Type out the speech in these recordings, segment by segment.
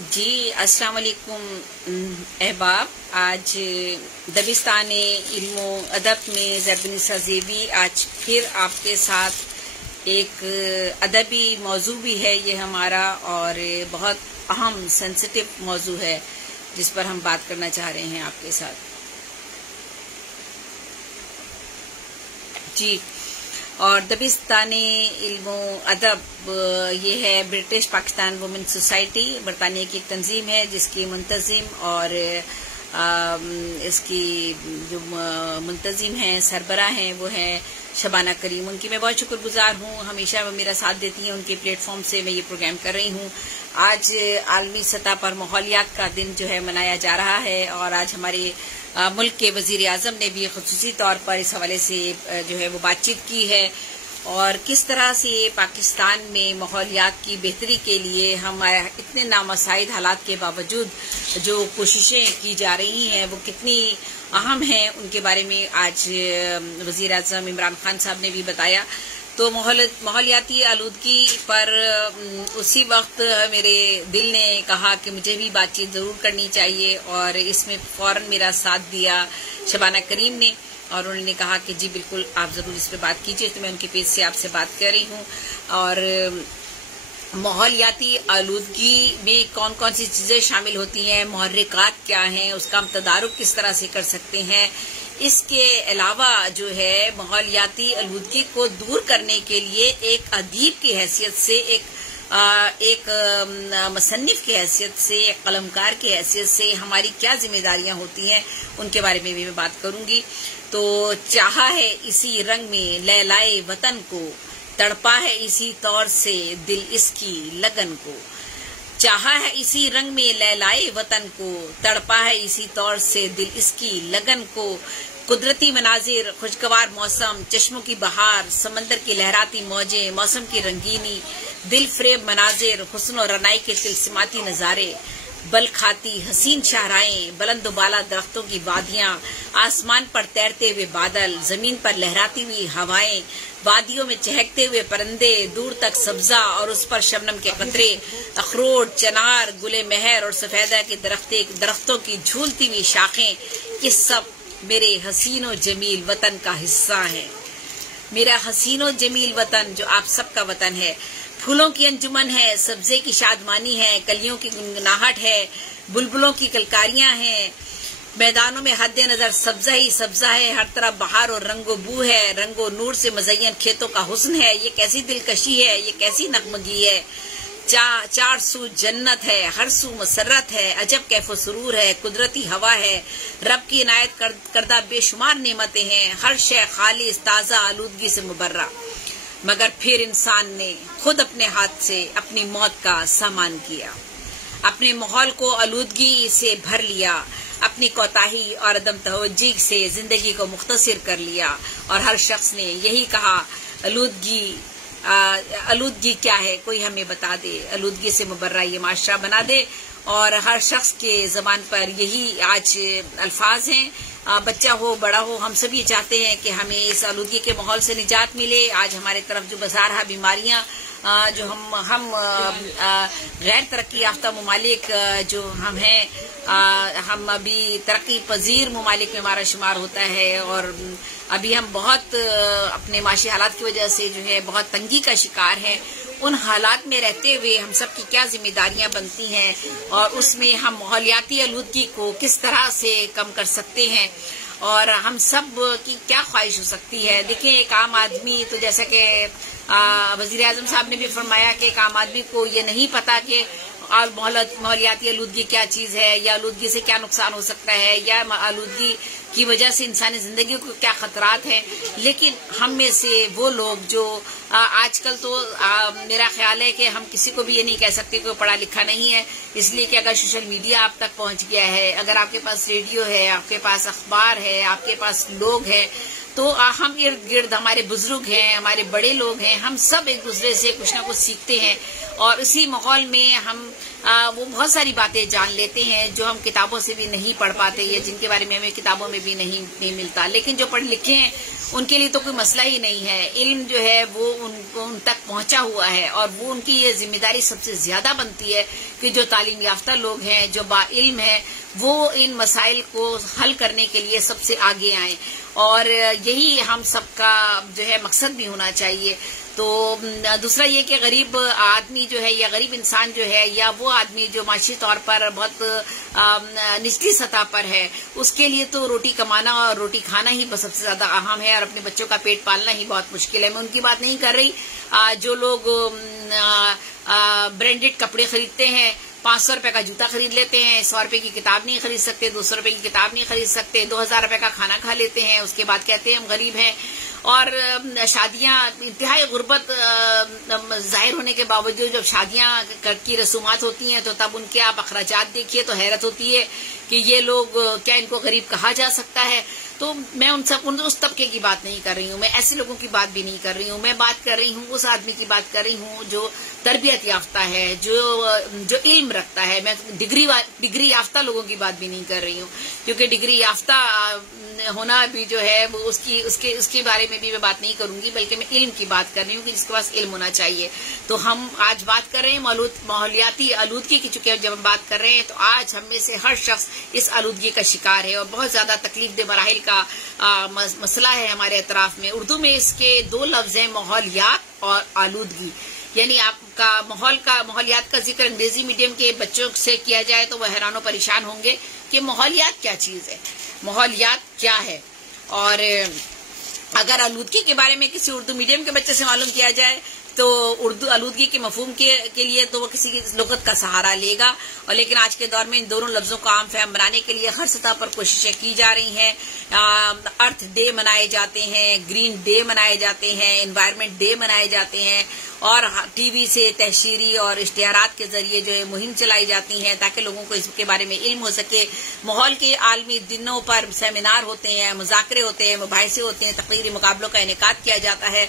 जी अस्सलाम वालेकुम अहबाब। आज दबिस्तान इल्मो अदब में ज़रबनिसा ज़ेबी आज फिर आपके साथ एक अदबी मौजू भी है ये हमारा, और बहुत अहम सेंसिटिव मौजू है जिस पर हम बात करना चाह रहे हैं आपके साथ। जी, और दबिस्तान इल्मो अदब ये है ब्रिटिश पाकिस्तान वुमेन सोसाइटी, बरतानिया की एक तंजीम है जिसकी मुंतजिम और इसकी जो मुंतजिम हैं, सरबरा हैं, वो है शबाना करीम। उनकी मैं बहुत शुक्रगुजार हूँ, हमेशा वो मेरा साथ देती हैं। उनके प्लेटफॉर्म से मैं ये प्रोग्राम कर रही हूँ। आज आलमी सतह पर माहौलियात का दिन जो है मनाया जा रहा है, और आज हमारे मुल्क के वजीर आजम ने भी खुसूसी तौर पर इस हवाले से जो है वो बातचीत की है, और किस तरह से पाकिस्तान में माहौलियात की बेहतरी के लिए हम इतने नामसाइद हालात के बावजूद जो कोशिशें की जा रही हैं वो कितनी अहम हैं, उनके बारे में आज वजीर आजम इमरान खान साहब ने भी बताया। तो माहौलियाती आलूदगी पर उसी वक्त मेरे दिल ने कहा कि मुझे भी बातचीत जरूर करनी चाहिए, और इसमें फौरन मेरा साथ दिया शबाना करीम ने, और उन्होंने कहा कि जी बिल्कुल आप जरूर इस पे बात कीजिए। तो मैं उनके पेज से आपसे बात कर रही हूँ। और माहौलियाती आलूदगी में कौन कौन सी चीजें शामिल होती हैं, मुहर्रिकात क्या हैं, उसका हम तदारुक किस तरह से कर सकते हैं। इसके अलावा जो है माहौलियाती आलूदगी को दूर करने के लिए एक अदीब की हैसियत से, एक मुसन्निफ की हैसियत से, एक कलमकार की हैसियत से हमारी क्या जिम्मेदारियां होती हैं, उनके बारे में भी मैं बात करूंगी। तो चाहा है इसी रंग में लैलाए वतन को, तड़पा है इसी तौर से दिल इसकी लगन को। चाहा है इसी रंग में लैलाए वतन को, तड़पा है इसी तौर से दिल इसकी लगन को। कुदरती मनाजिर, खुशगवार मौसम, चश्मों की बहार, समंदर की लहराती मौजें, मौसम की रंगीनी, दिल फरेब मनाजिर, हुस्न और रनाई के तिलस्माती नजारे, बल खाती हसीन शाहराएं, बुलंद बाला दरख्तों की वादियां, आसमान पर तैरते हुए बादल, जमीन पर लहराती हुई हवाएं, वादियों में चहकते हुए परिंदे, दूर तक सब्जा और उस पर शबनम के कतरे, अखरोट, चनार, गुले मेहर और सफेदा के दरख्तों की झूलती हुई शाखें, ये सब मेरे हसीनो जमील वतन का हिस्सा है। मेरा हसीनो जमील वतन जो आप सबका वतन है। फूलों की अंजुमन है, सब्जे की शादमानी है, कलियों की गुनगुनाहट है, बुलबुलों की कलकारियां हैं, मैदानों में हद नजर सब्जा ही सब्जा है, हर तरफ बहार और रंगो बू है, रंगो नूर से मज़य्यन खेतों का हुस्न है। ये कैसी दिलकशी है, ये कैसी नगमगी है। चार सू जन्नत है, हर सू मसरत है, अजब कैफो सुरूर है, कुदरती हवा है, रब की इनायत करदा बेशुमार नेमतें हैं, हर शय खालिस ताज़ा आलूदगी से मुबर्रा। मगर फिर इंसान ने खुद अपने हाथ से अपनी मौत का सामान किया, अपने माहौल को आलूदगी से भर लिया, अपनी कोताही और अदम तवज्जुह से जिंदगी को मुख्तसर कर लिया, और हर शख्स ने यही कहा आलूदगी क्या है, कोई हमें बता दे, आलूदगी से मुबर्रा ये माशरा बना दे। और हर शख्स के जबान पर यही आज अल्फाज हैं। बच्चा हो बड़ा हो, हम सब ये चाहते हैं कि हमें इस आलूदगी के माहौल से निजात मिले। आज हमारे तरफ जो बसारहा बीमारियां जो हम गैर तरक्की याफ्ता ममालिक जो हम हैं, हम अभी तरक्की पजीर ममालिक में हमारा शुमार होता है, और अभी हम बहुत अपने माशी हालात की वजह से जो है बहुत तंगी का शिकार हैं। उन हालात में रहते हुए हम सब की क्या जिम्मेदारियां बनती हैं, और उसमें हम माहौलियाती आलूदगी को किस तरह से कम कर सकते हैं, और हम सब की क्या ख्वाहिश हो सकती है। देखिए, एक आम आदमी, तो जैसा कि वजीर आजम साहब ने भी फरमाया कि एक आम आदमी को ये नहीं पता कि माहौलियाती आलूदगी क्या चीज है, या आलूदगी से क्या नुकसान हो सकता है, या आलूदगी की वजह से इंसानी जिंदगी को क्या खतरात हैं। लेकिन हम में से वो लोग जो आजकल तो मेरा ख्याल है कि हम किसी को भी ये नहीं कह सकते कि वो पढ़ा लिखा नहीं है, इसलिए कि अगर सोशल मीडिया आप तक पहुंच गया है, अगर आपके पास रेडियो है, आपके पास अखबार है, आपके पास लोग हैं तो हम इर्द गिर्द हमारे बुजुर्ग हैं, हमारे बड़े लोग हैं, हम सब एक दूसरे से कुछ ना कुछ सीखते हैं और इसी माहौल में हम वो बहुत सारी बातें जान लेते हैं जो हम किताबों से भी नहीं पढ़ पाते या जिनके बारे में हमें किताबों में भी नहीं मिलता। लेकिन जो पढ़ लिखे हैं उनके लिए तो कोई मसला ही नहीं है। इल्म जो है वो उन तक पहुंचा हुआ है और वो उनकी ये जिम्मेदारी सबसे ज्यादा बनती है कि जो तालीम याफ्ता लोग हैं, जो बाइल्म है, वो इन मसाइल को हल करने के लिए सबसे आगे आए और यही हम सबका जो है मकसद भी होना चाहिए। तो दूसरा ये कि गरीब आदमी जो है या गरीब इंसान जो है या वो आदमी जो माशी तौर पर बहुत निचली सतह पर है, उसके लिए तो रोटी कमाना और रोटी खाना ही सबसे ज्यादा अहम है और अपने बच्चों का पेट पालना ही बहुत मुश्किल है। मैं उनकी बात नहीं कर रही जो लोग ब्रांडेड कपड़े खरीदते हैं, 500 रुपए का जूता खरीद लेते हैं, 100 रुपए की किताब नहीं खरीद सकते, 200 रुपए की किताब नहीं खरीद सकते, 2000 रुपए का खाना खा लेते हैं, उसके बाद कहते हैं हम गरीब हैं। और शादियां इंतहाई गुर्बत जाहिर होने के बावजूद जब शादियां की रसूमात होती हैं तो तब उनके आप अखराजात देखिए तो हैरत होती है कि ये लोग, क्या इनको गरीब कहा जा सकता है? तो मैं उस तबके की बात नहीं कर रही हूँ, मैं ऐसे लोगों की बात भी नहीं कर रही हूँ। मैं बात कर रही हूँ उस आदमी की बात कर रही हूँ जो तरबियत याफ्ता है, जो इल्म रखता है। मैं डिग्री याफ्ता लोगों की बात भी नहीं कर रही हूँ, क्योंकि डिग्री याफ्ता होना भी जो है वो उसके बारे में भी मैं बात नहीं करूंगी, बल्कि मैं इल्म की बात कर रही हूँ कि जिसके पास इल्म होना चाहिए। तो हम आज बात कर रहे हैं माहौलियाती आलूदगी की। चूंकि जब हम बात कर रहे हैं तो आज हम में से हर शख्स इस आलूदगी का शिकार है और बहुत ज्यादा तकलीफ दे मराहिल का मसला है हमारे अतराफ में। उर्दू में इसके दो लफ्ज हैं, माहौलियात और आलूदगी। यानी आपका माहौलियात का जिक्र अंग्रेजी मीडियम के बच्चों से किया जाए तो वह हैरान परेशान होंगे कि माहौलियात क्या चीज है, माहौलियात क्या है। और अगर आलूदगी के बारे में किसी उर्दू मीडियम के बच्चे से मालूम किया जाए तो उर्दू आलूदगी के मफहूम के लिए तो वो किसी की लुगत का सहारा लेगा। और लेकिन आज के दौर में इन दोनों लफ्जों को आम फहम बनाने के लिए हर सतह पर कोशिशें की जा रही हैं। अर्थ डे मनाए जाते हैं, ग्रीन डे मनाए जाते हैं, एनवायरमेंट डे मनाए जाते हैं और टीवी से तहशीरी और इश्तिहारात के जरिए जो है मुहिम चलाई जाती है ताकि लोगों को इसके बारे में इल्म हो सके। माहौल के आलमी दिनों पर सेमिनार होते हैं, मुज़ाकरे होते हैं, मुबाहिसे होते हैं, तकरीरी मुकाबलों का इनेकाद किया जाता है।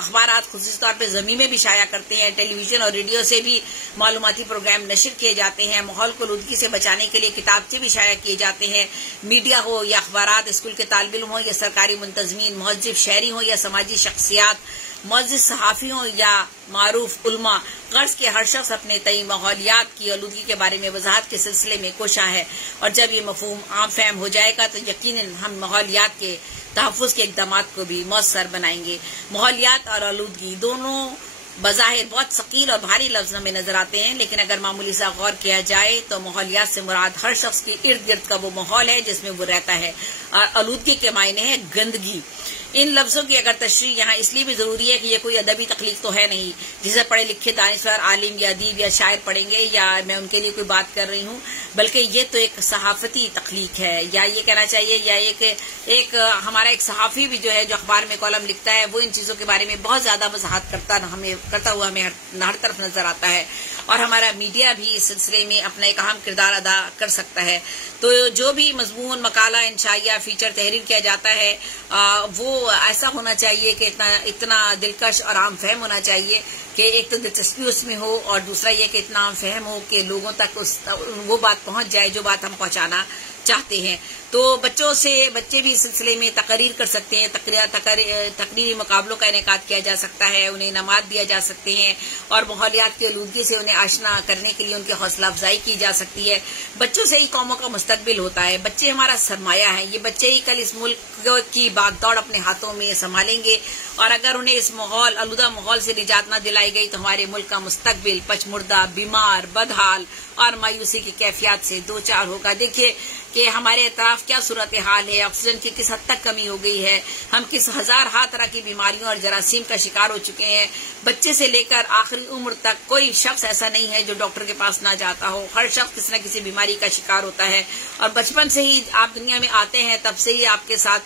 अखबारात खुसूसी तौर पर ज़मीन में भी शाया करते हैं, टेलीविजन और रेडियो से भी मालूमाती प्रोग्राम नशर किए जाते हैं। माहौल को आलूदगी से बचाने के लिए किताबचे भी शाया किए जाते हैं। मीडिया हो या अखबारात, स्कूल के तालिब इल्म हो या सरकारी मुंतजमीन, महज़िब शहरी हो या समाजी शख्सियात, मौजूद सहाफ़ी हों या मारूफ उलमा, गर्ज के हर शख्स अपने तई माहौलियात की आलूदगी के बारे में वजाहत के सिलसिले में कोशा है। और जब ये मफहूम आम फहम हो जाएगा तो यकीनन हम माहौलियात के तहफ़्फ़ुज़ के इक़दामात को भी मौसर बनाएंगे। माहौलियात और आलूदगी दोनों बज़ाहिर बहुत सकील और भारी लफ्ज़ हमें नजर आते हैं, लेकिन अगर मामूली सा गौर किया जाए तो माहौलियात से मुराद हर शख्स के इर्द गिर्द का वो माहौल है जिसमें वो रहता है। और आलूदगी के मायने है गंदगी। इन लफ्जों की अगर तशरीह यहाँ इसलिए भी जरूरी है कि ये कोई अदबी तख्लीक तो है नहीं जिसे पढ़े लिखे दानिशवर आलिम या अदीब या शायर पढ़ेंगे या मैं उनके लिए कोई बात कर रही हूँ, बल्कि ये तो एक सहाफती तख्लीक है, या ये कहना चाहिए या एक हमारा एक सहाफी भी जो है जो अखबार में कॉलम लिखता है वो इन चीजों के बारे में बहुत ज्यादा वजाहत करता हुआ हमें हर तरफ नजर आता है। और हमारा मीडिया भी इस सिलसिले में अपना एक अहम किरदार अदा कर सकता है। तो जो भी मजमून, मकाला, इंशाइया, फीचर तहरीर किया जाता है वो ऐसा होना चाहिए कि इतना दिलकश और आम फहम होना चाहिए कि एक तो दिलचस्पी उसमें हो और दूसरा ये कि इतना आम फहम हो कि लोगों तक वो बात पहुंच जाए जो बात हम पहुंचाना चाहते हैं। तो बच्चे भी इस सिलसिले में तकरीर कर सकते हैं, तकरीरी मुकाबलों का इनेकाद किया जा सकता है, उन्हें इनामात दिया जा सकते हैं और माहौलियात की आलूदगी से उन्हें आशना करने के लिए उनकी हौसला अफजाई की जा सकती है। बच्चों से ही कौमों का मुस्तकबिल होता है, बच्चे हमारा सरमाया है, ये बच्चे ही कल इस मुल्क की बागदौड़ अपने हाथों में संभालेंगे और अगर उन्हें इस आलूदा माहौल से निजात न दिलाई गई तो हमारे मुल्क का मुस्तकबिल पचमुर्दा, बीमार, बदहाल और मायूसी की कैफियत से दो चार होगा। देखिए कि हमारे अतराफ क्या सूरत हाल है, ऑक्सीजन की किस हद तक कमी हो गई है, हम किस हजार तरह की बीमारियों और जरासीम का शिकार हो चुके हैं। बच्चे से लेकर आखिरी उम्र तक कोई शख्स ऐसा नहीं है जो डॉक्टर के पास ना जाता हो, हर शख्स किसी न किसी बीमारी का शिकार होता है और बचपन से ही आप दुनिया में आते हैं तब से ही आपके साथ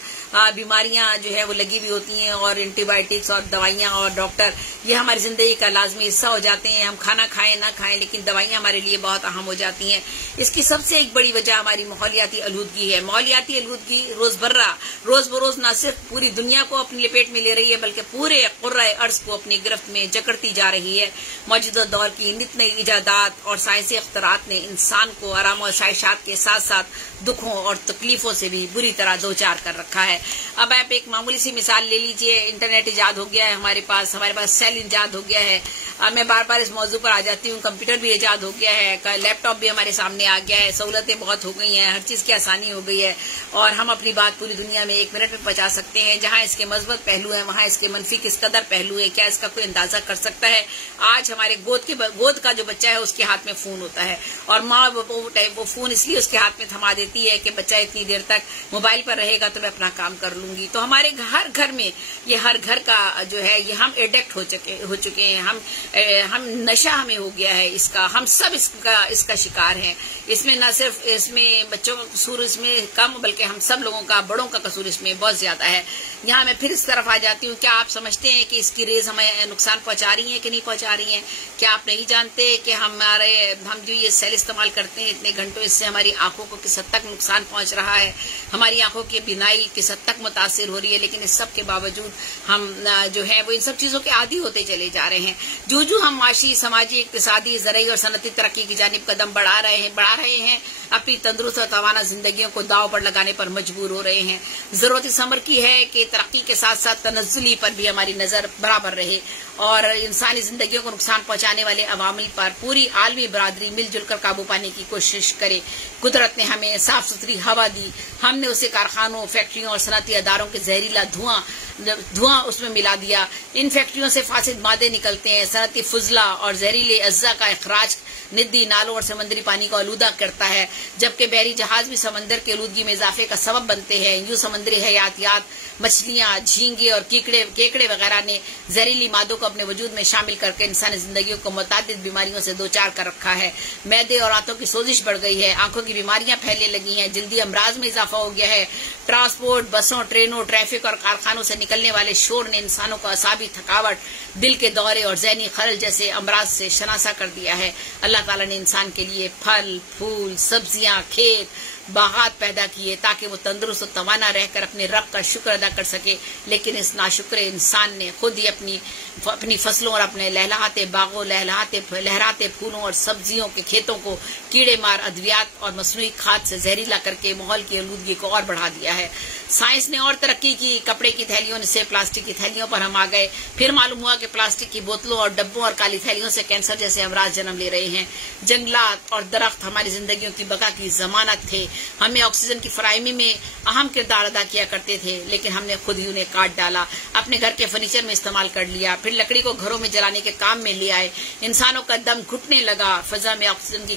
बीमारियां जो है वो लगी हुई होती हैं और एंटीबायोटिक्स और दवाइयां और डॉक्टर ये हमारी जिंदगी का लाजमी हिस्सा हो जाते हैं। हम खाना खाएं ना खाएं लेकिन दवाइयां हमारे लिए बहुत अहम हो जाती हैं। इसकी सबसे एक बड़ी वजह हमारी माहौल माहौलियाती आलूदगी है। माहौलियाती आलूदगी रोज बरोज न सिर्फ पूरी दुनिया को अपनी लपेट में ले रही है, बल्कि पूरे कुर्राए अर्ज को अपनी गिरफ्त में जकड़ती जा रही है। मौजूदा दौर की नित नई इजादात और साइंसी अख्तरात ने इंसान को आराम और शाइशात के साथ साथ दुखों और तकलीफों से भी बुरी तरह दो चार कर रखा है। अब आप एक मामूली सी मिसाल ले लीजिए, इंटरनेट इजाद हो गया है, हमारे पास सेल इजाद हो गया है। मैं बार बार इस मौजू पर आ जाती हूँ। कंप्यूटर भी इजाद हो गया है, लैपटॉप भी हमारे सामने आ गया है, सहूलतें बहुत हो गई हैं, हर चीज की आसानी हो गई है और हम अपनी बात पूरी दुनिया में 1 मिनट में पहुंचा सकते हैं। जहां इसके मस्बत पहलू है, वहां इसके मनफी किस कदर पहलू है, क्या इसका कोई अंदाजा कर सकता है? आज हमारे गोद का जो बच्चा है उसके हाथ में फोन होता है और माँ वो फोन इसलिए उसके हाथ में थमा देती है कि बच्चा इतनी देर तक मोबाइल पर रहेगा तो मैं अपना काम कर लूंगी। तो हमारे हर घर में ये हर घर का जो है ये हम एडिक्ट हो चुके हैं। हम नशा हमें हो गया है इसका, हम सब इसका शिकार हैं। इसमें न सिर्फ इसमें बच्चों का कसूर इसमें कम, बल्कि हम सब लोगों का, बड़ों का कसूर इसमें बहुत ज्यादा है। यहाँ मैं फिर इस तरफ आ जाती हूँ, क्या आप समझते हैं कि इसकी रेज हमें नुकसान पहुंचा रही है कि नहीं पहुंचा रही है? क्या आप नहीं जानते कि हम जो ये सेल इस्तेमाल करते हैं इतने घंटों, इससे हमारी आंखों को किस हद तक नुकसान पहुंच रहा है, हमारी आंखों की बिनाई किस हद तक मुतासिर हो रही है। लेकिन इस सब के बावजूद हम जो है वो इन सब चीजों के आदी होते चले जा रहे हैं। जो हम माशी, समाजी, इक्तिसादी, ज़राई और सनती तरक्की की जानिब कदम बढ़ा रहे हैं, अपनी तंदुरुस्त और तवाना जिंदगियों को दाव पर लगाने पर मजबूर हो रहे हैं। जरूरत इस अमर की है कि तरक्की के साथ साथ तनज़्ज़ुली पर भी हमारी नजर बराबर रहे और इंसानी जिंदगियों को नुकसान पहुंचाने वाले अवामिल पर पूरी आलमी बरादरी मिलजुल कर काबू पाने की कोशिश करे। कुदरत ने हमें साफ सुथरी हवा दी, हमने उसे कारखानों, फैक्ट्रियों और सनती अदारों के जहरीला धुआं उसमें मिला दिया। इन फैक्ट्रियों से फासिद मादे निकलते हैं, सनती फुजला और जहरीले अज्जा का इखराज निद्दी, नालों और समंदरी पानी को आलूदा करता है, जबकि बहरी जहाज भी समंदर की आलूदगी में इजाफे का सबब बनते हैं। यूं समुद्री हयातियात, मछलियां, झींगे और केकड़े वगैरह ने जहरीली मादों को अपने वजूद में शामिल करके इंसानी जिंदगी को मुतादिद बीमारियों से दो चार कर रखा है। मैदे और आंतों की सोजिश बढ़ गई है, आंखों की बीमारियां फैलने लगी हैं, जल्दी अमराज में इजाफा हो गया है। ट्रांसपोर्ट, बसों, ट्रेनों, ट्रैफिक और कारखानों से निकलने वाले शोर ने इंसानों को असाबी थकावट, दिल के दौरे और ज़हनी खलल जैसे अमराज से शनासा कर दिया है। अल्लाह ताला ने इंसान के लिए फल, फूल, सब्जियां, खेत, बागात पैदा किए ताकि वो तंदुरुस्त और तवाना रहकर अपने रब का शुक्र अदा कर सके, लेकिन इस नाशुक्र इंसान ने खुद ही अपनी फसलों और अपने लहलहाते बागों, लहराते फूलों और सब्जियों के खेतों को कीड़े मार अद्वियात और मसनूई खाद से जहरीला करके माहौल की आलूदगी को और बढ़ा दिया है। साइंस ने और तरक्की की, कपड़े की थैलियों से प्लास्टिक की थैलियों पर हम आ गए। फिर मालूम हुआ कि प्लास्टिक की बोतलों और डब्बों और काली थैलियों से कैंसर जैसे अमराज जन्म ले रहे हैं। जंगलात और दरख्त हमारी जिंदगियों की बका की जमानत थे, हमें ऑक्सीजन की फराहमी में अहम किरदार अदा किया करते थे, लेकिन हमने खुद ही उन्हें काट डाला, अपने घर के फर्नीचर में इस्तेमाल कर लिया, फिर लकड़ी को घरों में जलाने के काम में ले आए। इंसानों का दम घुटने लगा, फजा में ऑक्सीजन की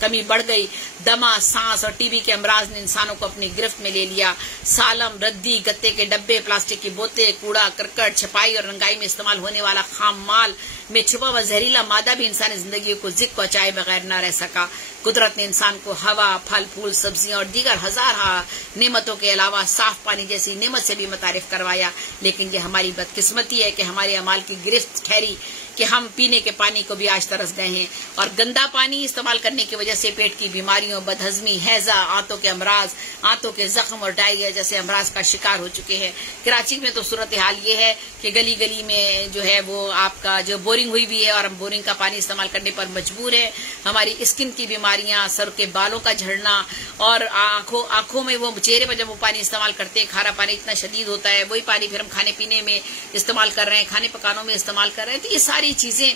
कमी बढ़ गई। दमा, सांस और टीबी के अमराज ने इंसानों को अपनी गिरफ्त में ले लिया। सालम, रद्दी, गत्ते के डब्बे, प्लास्टिक की बोतलें, कूड़ा करकट, छपाई और रंगाई में इस्तेमाल होने वाला खाम माल में छुपा हुआ जहरीला मादा भी इंसानी जिंदगी को जिक पहुंचाए बगैर न रह सका। कुदरत ने इंसान को हवा, फल फूल, सब्जियां और दीगर हजार नेमतों के अलावा साफ पानी जैसी नेमत से भी मुतारिफ करवाया, लेकिन ये हमारी बदकिस्मती है कि हमारे अमाल की गिरफ्त ठहरी कि हम पीने के पानी को भी आज तरस गए हैं और गंदा पानी इस्तेमाल करने की वजह से पेट की बीमारियों, बदहजमी, हैजा, आंतों के अमराज, आंतों के जख्म और डायरिया जैसे अमराज का शिकार हो चुके हैं। कराची में तो सूरत हाल ये है कि गली गली में जो है वो आपका जो बोरिंग हुई भी है और हम बोरिंग का पानी इस्तेमाल करने पर मजबूर है। हमारी स्किन की बीमारियां, सर के बालों का झड़ना और आंखों में वो चेहरे पर जब वो पानी इस्तेमाल करते हैं, खारा पानी इतना शदीद होता है, वही पानी फिर हम खाने पीने में इस्तेमाल कर रहे हैं, खाने पकानों में इस्तेमाल कर रहे हैं। तो ये सारी चीजें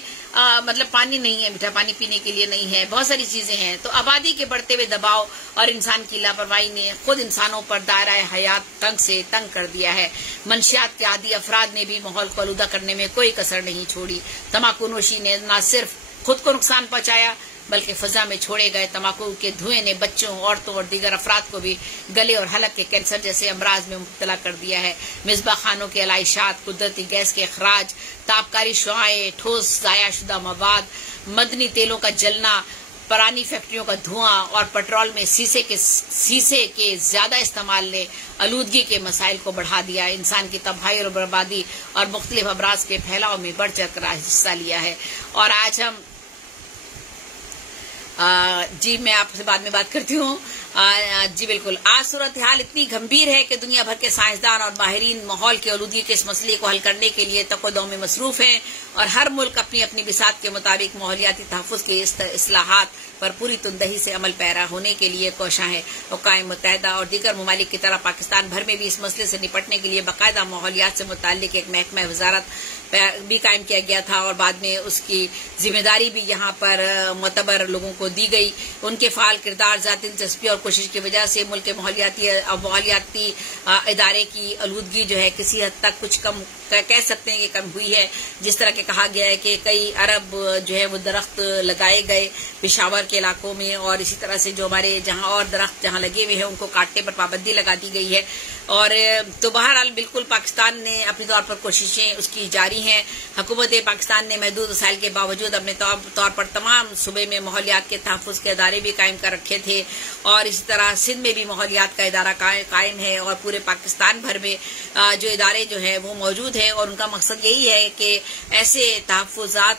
मतलब पानी नहीं है, मीठा पानी पीने के लिए नहीं है, बहुत सारी चीजें हैं। तो आबादी के बढ़ते हुए दबाव और इंसान की लापरवाही ने खुद इंसानों पर दायरा हयात तंग कर दिया है। मंशियात के आदी अफराद ने भी माहौल को आलूदा करने में कोई कसर नहीं छोड़ी। तम्बाकू नोशी ने न सिर्फ खुद को नुकसान पहुंचाया बल्कि फजा में छोड़े गए तम्बाकू के धुएं ने बच्चों, औरतों और दीगर अफराद को भी गले और हलक के कैंसर जैसे अमराज में मुब्तला कर दिया है। मिसबा खानों के अलाइशात, कुदरती गैस के अखराज, तापकारी शुआएं, ठोस ज़ायाशुदा मवाद, मदनी तेलों का जलना, पुरानी फैक्ट्रियों का धुआं और पेट्रोल में शीशे के ज्यादा इस्तेमाल ने आलूदगी के मसाइल को बढ़ा दिया। इंसान की तबाही और बर्बादी और मुख्तलिफ अमराज के फैलाव में बढ़ चढ़ कर हिस्सा लिया है। और जी मैं आपसे बाद में बात करती हूँ। जी बिल्कुल, आज सूरत हाल इतनी गंभीर है कि दुनिया भर के साइंसदान और माहिरीन माहौल की आलूदगी के इस मसले को हल करने के लिए तकदों में मसरूफ हैं और हर मुल्क अपनी अपनी बिसात के मुताबिक माहौलियाती तहफ़्फ़ुज़ के इस्लाहात पर पूरी तुंदही से अमल पैरा होने के लिए कोशा है। अक़वाम मुत्तहिदा और दीगर ममालिक की तरह पाकिस्तान भर में भी इस मसले से निपटने के लिए बाकायदा माहौलियात से मुताल्लिक एक महकमा वजारत भी कायम किया गया था और बाद में उसकी जिम्मेदारी भी यहाँ पर मोतबर लोगों को दी गई। उनके फाल किरदार, ज़ाती दिलचस्पी और कोशिश की वजह से मुल्क के माहौलियाती इदारे की आलूदगी जो है किसी हद तक कुछ कम कह सकते हैं कि कम हुई है। जिस तरह के कहा गया है कि कई अरब जो है वो दरख्त लगाए गए पेशावर के इलाकों में और इसी तरह से जो हमारे जहाँ और दरख्त जहाँ लगे हुए हैं उनको काटने पर पाबंदी लगा दी गई है। और तो बहरहाल बिल्कुल पाकिस्तान ने अपने तौर पर कोशिशें उसकी जारी हैं। हुकूमत पाकिस्तान ने महदूद वसाइल के बावजूद अपने तौर पर तमाम सूबे में माहौलियात के तहफ़्फ़ुज़ के इदारे भी कायम कर रखे थे और इसी तरह सिंध में भी माहौलियात का इदारा कायम है और पूरे पाकिस्तान भर में जो इदारे जो है वो मौजूद है और उनका मकसद यही है कि ऐसे तहफ़्फ़ुज़ात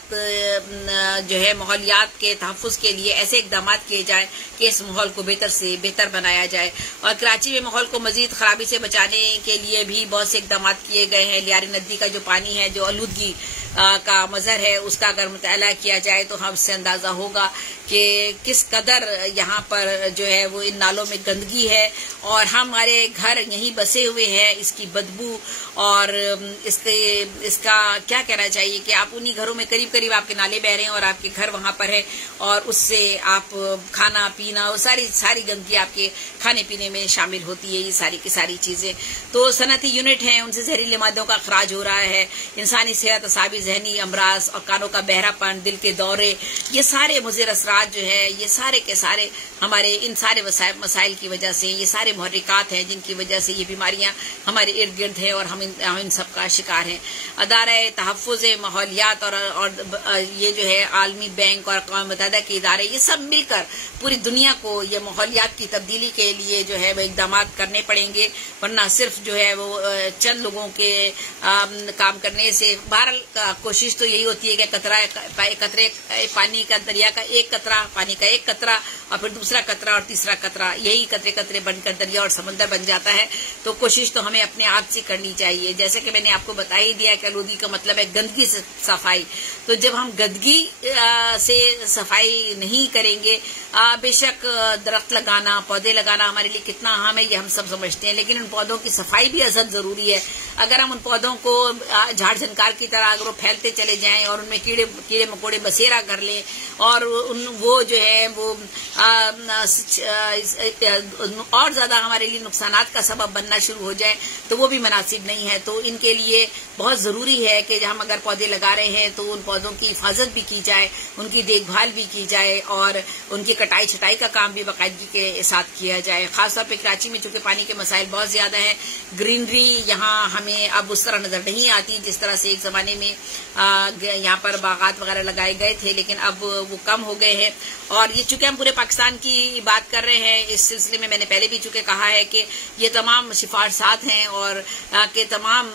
जो है माहौलियात के तहफ़्फ़ुज़ के लिए ऐसे इक़दाम किए जाए कि इस माहौल को बेहतर से बेहतर बनाया जाए। और कराची में माहौल को मजीद खराबी से बचाने के लिए भी बहुत से इक़दाम किए गए हैं। लियारी नदी का जो पानी है जो आलूदगी का मजहर है उसका अगर मुताला किया जाए तो हमसे अंदाजा होगा कि किस कदर यहाँ पर जो है वो इन नालों में गंदगी है और हमारे घर यहीं बसे हुए हैं। इसकी बदबू और इसका क्या कहना चाहिए कि आप उन्हीं घरों में करीब करीब आपके नाले बह रहे हैं और आपके घर वहां पर है और उससे आप खाना पीना और सारी गंदगी आपके खाने पीने में शामिल होती है। ये सारी की सारी चीजें तो सनती यूनिट हैं, उनसे जहरीली मादों का अखराज हो रहा है। इंसानी सेहत, असाबी जहनी अमराज और कानों का बहरापन, दिल के दौरे, ये सारे मुज़िर असरात जो है ये सारे के सारे हमारे इन सारे मसाइल की वजह से, ये सारे मुहर्रिकात हैं जिनकी वजह से ये बीमारियां हमारे इर्द गिर्द है और हम इन सब का शिकार हैं। अदारे तहफ़्फ़ुज़ माहौलियात और ये जो है आलमी बैंक और अक़वाम मुत्तहिदा के इदारे ये सब मिलकर पूरी दुनिया को ये माहौलियात की तब्दीली के लिए जो है वो इक़दाम करने पड़ेंगे, वरना सिर्फ जो है वो चंद लोगों के काम करने से बहरहाल कोशिश तो यही होती है कि कतरे पानी का, दरिया का एक कतरा, पानी का एक कतरा और फिर दूसरा कतरा और तीसरा कतरा, यही कतरे कतरे बनकर दरिया और समंदर बन जाता है। तो कोशिश तो हमें अपने आप से करनी चाहिए। जैसे कि मैंने आपको बता ही दिया कि आलूदगी का मतलब है गंदगी से सफाई। तो जब हम गंदगी से सफाई नहीं करेंगे, बेशक दरख्त लगाना, पौधे लगाना हमारे लिए कितना अहम है ये हम सब समझते हैं, लेकिन उन पौधों की सफाई भी असल जरूरी है। अगर हम उन पौधों को झाड़ झनकार की तरह अगर वो फैलते चले जाएं और उनमें कीड़े मकोड़े बसेरा कर लें और वो जो है वो और ज्यादा हमारे लिए नुकसानात का सबब बनना शुरू हो जाए तो वो भी मुनासिब नहीं है। तो इनके लिए बहुत जरूरी है कि हम अगर पौधे लगा रहे हैं तो उन पौधों की हिफाजत भी की जाए, उनकी देखभाल भी की जाए और उनकी कटाई छटाई का काम भी बाकायदगी के साथ किया जाए। खासतौर पर कराची में चूंकि पानी के मसाइल बहुत ज्यादा है, ग्रीनरी यहाँ हमें अब उस तरह नजर नहीं आती जिस तरह से एक जमाने में यहाँ पर बागात वगैरह लगाए गए थे, लेकिन अब वो कम हो गए हैं। और ये चूंकि हम पूरे पाकिस्तान की बात कर रहे हैं, इस सिलसिले में मैंने पहले भी चूंकि कहा है कि ये तमाम सिफारिशात हैं और के तमाम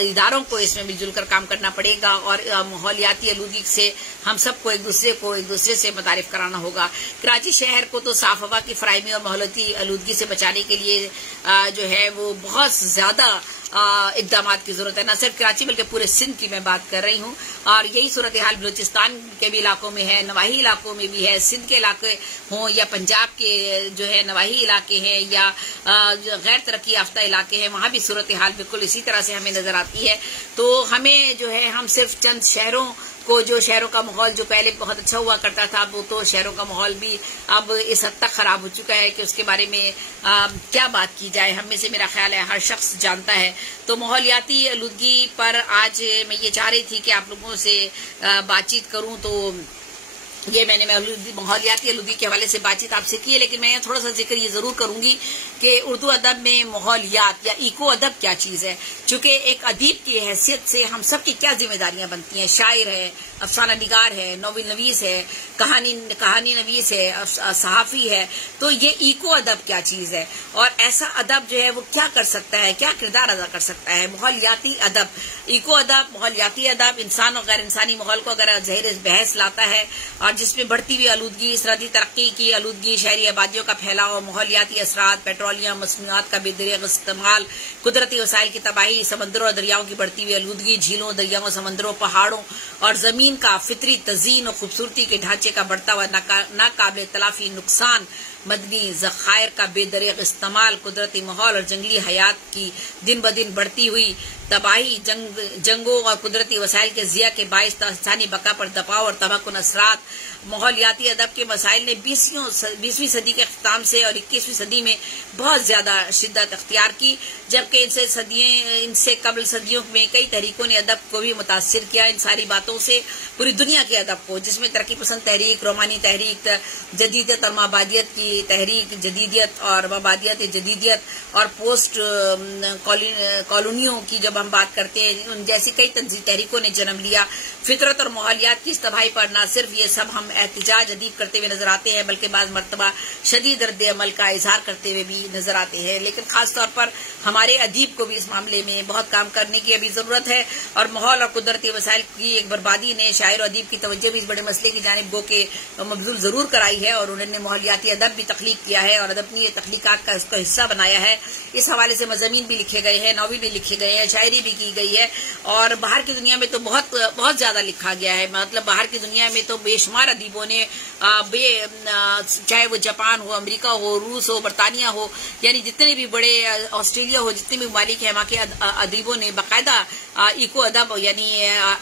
इदारों को इसमें मिलजुल कर काम करना पड़ेगा और माहौलियाती आलूदगी से हम सबको एक दूसरे से मुतारिफ कराना होगा। कराची शहर को तो साफ हवा की फराहमी और माहौलियाती आलूदगी से बचाने के लिए जो है वो बहुत ज्यादा इक़दाम की जरूरत है। न सिर्फ कराची बल्कि पूरे सिंध की मैं बात कर रही हूँ और यही सूरत हाल बलूचिस्तान के भी इलाकों में है, नवाही इलाकों में भी है। सिंध के इलाके हों या पंजाब के जो है नवाही इलाके हैं या गैर तरक्की याफ्ता इलाके हैं, वहां भी सूरत हाल बिल्कुल इसी तरह से हमें नजर आती है। तो हमें जो है हम सिर्फ चंद शहरों को, जो शहरों का माहौल जो पहले बहुत अच्छा हुआ करता था, वो तो शहरों का माहौल भी अब इस हद तक खराब हो चुका है कि उसके बारे में क्या बात की जाए। हम में से मेरा ख्याल है हर शख्स जानता है। तो माहौलियाती आलूदगी पर आज मैं ये चाह रही थी कि आप लोगों से बातचीत करूं, तो ये मैंने माहौलियाती आलूदगी के हवाले से बातचीत आपसे की है, लेकिन मैं थोड़ा सा जिक्र ये जरूर करूंगी कि उर्दू अदब में माहौलियात या इको अदब क्या चीज है, चूंकि एक अदीब की हैसियत से हम सब की क्या जिम्मेदारियां बनती हैं। शायर है, अफसाना निगार है, नोवेल नवीस है, कहानी नवीस है, सहाफी है, तो ये इको अदब क्या चीज है और ऐसा अदब जो है वो क्या कर सकता है, क्या किरदार अदा कर सकता है। माहौलियाती अदब, इको अदब, माहौलियाती अदब इंसान और गैर इंसानी माहौल को अगर ज़हीर बहस लाता है और जिसमें बढ़ती हुई आलूदगी, सरहदी तरक्की की आलूदगी, शहरी आबादियों का फैलाव, माहौलियाती असरात, पेट्रोलियम मसनूआत का बेदरिग इस्तेमाल, कुदरती वसाइल की तबाही, समंदरों और दरियाओं की बढ़ती हुई आलूदगी, झीलों, दरियाओं, समंदरों, पहाड़ों और जमीन का फितरी तज़ीन और खूबसूरती के ढांचे का बढ़ता हुआ नाकाबिल तलाफी नुकसान, मदनी जखायर का बेदरिग इस्तेमाल, कुदरती माहौल और जंगली हयात की दिन ब दिन बढ़ती हुई तबाही, जंगों और कुदरती वसाइल के जिया के बाइस इंसानी बका पर दबाव और तबाहकुन असरात। माहौलियाती अदब के मसाइल ने 20वीं सदी के अख्ताम से और 21वीं सदी में बहुत ज्यादा शिद्दत अख्तियार की, जबकि इनसे कबल सदियों में कई तहरीकों ने अदब को भी मुतासिर किया। इन सारी बातों से पूरी दुनिया के अदब को, जिसमें तरक्की पसंद तहरीक, रोमानी तहरीक, जदीदियत और माबादियत की तहरीक, जदीदियत और माबादियत, जदीदियत और पोस्ट कॉलोनियों की जब हम बात करते हैं, उन जैसी कई तहरीकों ने जन्म लिया। फितरत और माहौलियात की इस तबाही पर न सिर्फ ये सब हम एहतिजाज अदीब करते हुए नजर आते हैं, बल्कि बाज़ मरतबा शदीद रद्द अमल का इजहार करते हुए भी नजर आते हैं। लेकिन खासतौर पर हमारे अदीब को भी इस मामले में बहुत काम करने की अभी जरूरत है और माहौल और कुदरती वसाइल की एक बर्बादी ने शायर और अदीब की तवज्जो भी इस बड़े मसले की जानिब गो के मबजूल जरूर कराई है और उन्होंने माहौलियाती अदब भी तख्लीक किया है और अपनी तख्लीकात का उसका हिस्सा बनाया है। इस हवाले से मज़ामीन भी लिखे गए हैं, नॉवेल भी लिखे गए हैं, शायरी भी की गई है और बाहर की दुनिया में तो बहुत ज्यादा लिखा गया है। मतलब बाहर की दुनिया में तो बेशुमार अदीबों ने चाहे वो जापान हो, अमेरिका हो, रूस हो, बरतानिया हो, यानी जितने भी बड़े, ऑस्ट्रेलिया हो, जितने भी ममालिक है, वहाँ के अदीबों ने बाकायदा इको अदब यानी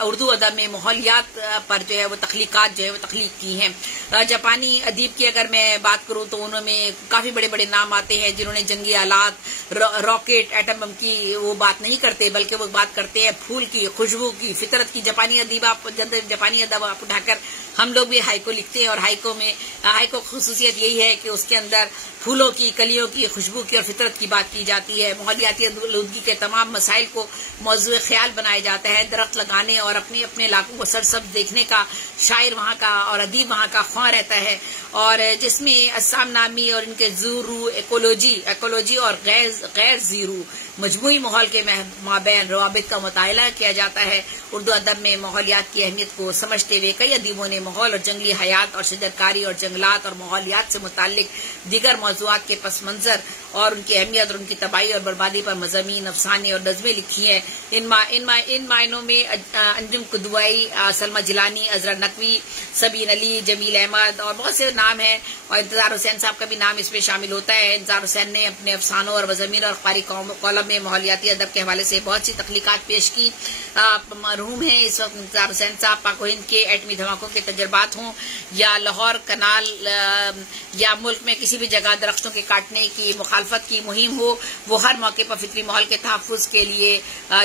उर्दू अदब में माहौलियात पर जो है वो तख्लीकात जो है वो तख्लीक की हैं। जापानी अदीब की अगर मैं बात करूँ तो उनमें काफी बड़े बड़े नाम आते हैं जिन्होंने जंगी आलात, रॉकेट, एटम बम की वो बात नहीं करते, बल्कि वो बात करते हैं फूल की, खुशबू की, फितरत की। जापानी अदब आप उठाकर हम लोग भी हाइको लिखते हैं और हाइको खुसूसियत यही है कि उसके अंदर फूलों की, कलियों की, खुशबू की और फितरत की बात की जाती है। माहौलियाती आलूदगी के तमाम मसाइल को मौजूद ख्याल बनाया जाता है। दरख्त लगाने और अपने अपने इलाकों को सरसब्ज देखने का शायर वहाँ का और अदीब वहाँ का ख्वाह रहता है और जिसमें अस्साम नामी और इनके ज़ूरू, एकोलॉजी और गैर ज़ीरू मजमूई माहौल के माबैन रवाबित का मुताला किया जाता है। उर्दू अदब में माहौलियात की अहमियत को समझते हुए कई अदीबों ने माहौल और जंगली हयात और शजरकारी और जंगलात और माहौलियात से मुताल्लिक दीगर मौज़ूआत के पस मंजर और उनकी अहमियत और उनकी तबाही और बर्बादी पर मज़ामीन, अफसाने और नज़में लिखी हैं। इन मायनों में अंजुम कुदवाई, सलमा जिलानी, अजरा नकवी, सबीन अली, जमील अहमद और बहुत से नाम हैं और इंतजार हुसैन साहब का भी नाम इसमें शामिल होता है। इंतजार हुसैन ने अपने अफसानों और मज़ामीन और अखबारी कॉलम में माहौलियाती अदब के हवाले से बहुत सी तख्लीकात पेश की। मरहूम है इस वक्त इंतजार हुसैन साहब। पाक व हिंद के एटमी धमाकों के तजर्बात हों या लाहौर कनाल या मुल्क में किसी भी जगह दरख्तों के काटने की मुखालफत की मुहिम हो, वो हर मौके पर फितरी माहौल के तहफ़्फ़ुज़ के लिए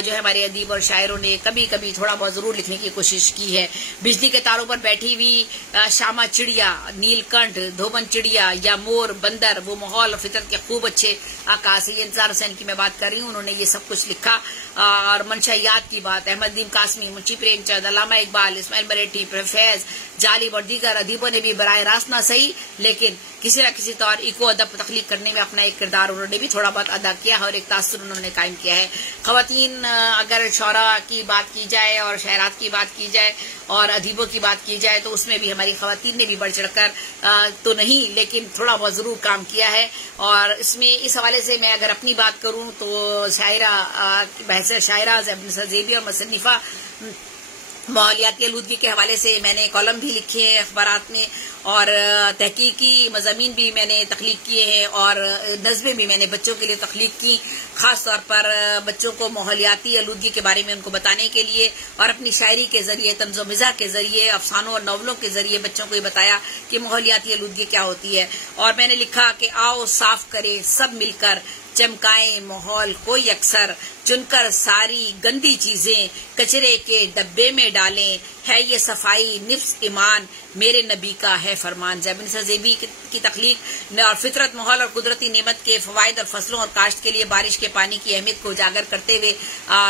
जो है हमारे अदीब और शायरों ने कभी कभी थोड़ा बहुत जरूर लिखने की कोशिश की है। बिजली के तारों पर बैठी हुई शामा चिड़िया, नीलकंठ, धोबन चिड़िया या मोर, बंदर, वो माहौल और फितरत के खूब अच्छे आकाश है। इंतजार हुसैन की मैं बात कर रही हूँ, उन्होंने ये सब कुछ लिखा। और मंशायात की बात अहमदीन कासमी, मुंशी प्रेमचंद, अल्लामा इकबाल, इस्माइल बरेठी, फैज, जालिब और दीगर अदीबों ने भी बराह रास्त ना सही लेकिन किसी न किसी तौर इको अदब तख्लीक करने में अपना एक किरदार उन्होंने भी थोड़ा बहुत अदा किया है और एक तासुर उन्होंने कायम किया है। खवातीन, अगर शौरा की बात की जाए और शायरात की बात की जाए और अदीबों की बात की जाए तो उसमें भी हमारी खवातीन ने भी बढ़ चढ़कर तो नहीं लेकिन थोड़ा बहुत जरूर काम किया है। और इसमें इस हवाले से मैं अगर अपनी बात करूं तो शायरा ज़ेबी और मुसन्निफा माहौलियाती आलूदगी के हवाले से मैंने कॉलम भी लिखे हैं अखबारात में और तहकीकी मज़ामीन भी मैंने तख्लीक किए हैं और नज़में भी मैंने बच्चों के लिए तख्लीक की, खास तौर पर बच्चों को माहौलियाती आलूदगी के बारे में उनको बताने के लिए और अपनी शायरी के जरिए, तंज़ो मिज़ाह के जरिए, अफसानों और नॉवलों के जरिए बच्चों को ये बताया कि माहौलियाती आलूदगी क्या होती है। और मैंने लिखा कि आओ साफ करें सब मिलकर चमकाए माहौल कोई अक्सर, चुनकर सारी गंदी चीजें कचरे के डब्बे में डालें, है ये सफाई निफ्स ईमान, मेरे नबी का है फरमान। ज़ैब निसा ज़ेबी की तख्लीक और फितरत, माहौल और कुदरती नेमत के फवायद और फसलों और काश्त के लिए बारिश के पानी की अहमियत को उजागर करते हुए